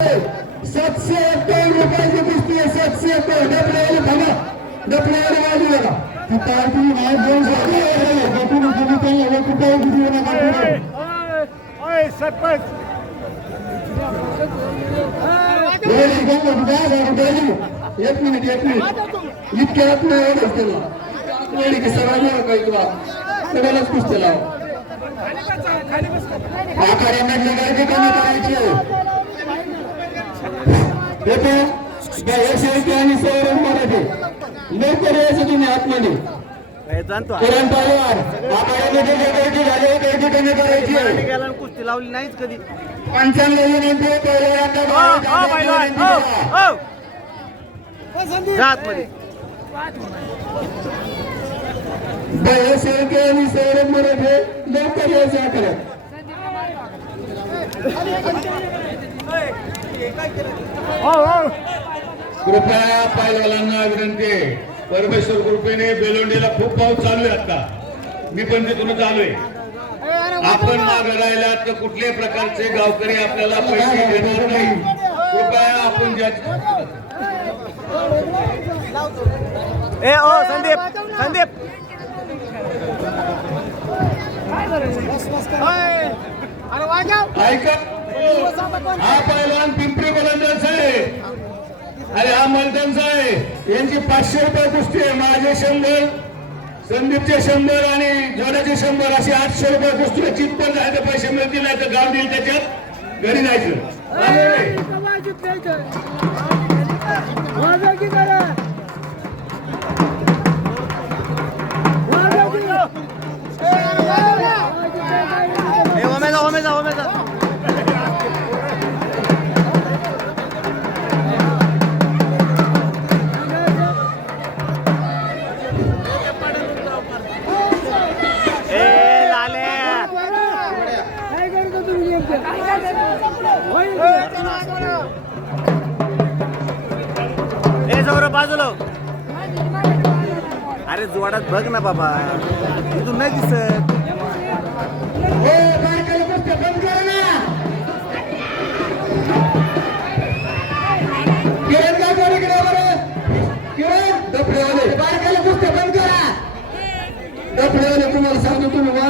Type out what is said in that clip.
सातशे एक्कावन्न रुपयाची कुस्ती आहे सातशे एक्कावन्न डबल्यावाले थांबा डबल्यावाले बाजूला का ती पार्टी नाही दोन झाली गटून गेली त्यांना कुठे किती नका सरपंच एक मिनिट एक मिनिट. आत नाही एवढंच त्याला की सगळा काही तुला. सगळ्यालाच कुस्ती करायची. येतो. यशस्वी आणि सौरभ मराठे. लवकर यायचं तुम्ही आतमध्ये. किरण पवार आकारामध्ये जे गर्दी झाली गर्दी कमी करायची आहे. गेला कुस्ती लावली नाहीच कधी. पंचांना विनंती आहे, पहिल्या आणि सौरभ मराठे. लवकर यायचं आकारात कृपया पायलवालांना विनंती आहे परमेश्वर कृपेने बेलोंडीला खूप पाऊस चालू आहे आता. मी पण तिथूनच आलोय आपण मागे राहिलात तर कुठल्याही प्रकारचे गावकरी आपल्याला पैसे देणार नाही. कृपया आपण ज्या ए ओ संदीप संदीप. ऐका. हा आहे अरे आहे यांची पाचशे रुपये कुस्ती आहे. माझे शंभर संदीपचे शंभर आणि जोडाचे शंभर असे आठशे रुपये कुस्ती आहे. चितपण जायचं पैसे मिळतील नाही तर गाव देईल त्याच्यात. घरी जायचं. जवळ बाजूला. अरे जोडात बघ ना बाबा. इथून नाही दिसत. बारकाला कुस्त्या बंद करा ना. किरण गावकर इकडे बरं? किरण? डफळेवाले बारकाला कुस्त्या बंद करा. डफळेवाले तुम्हाला सांगतो तुम्ही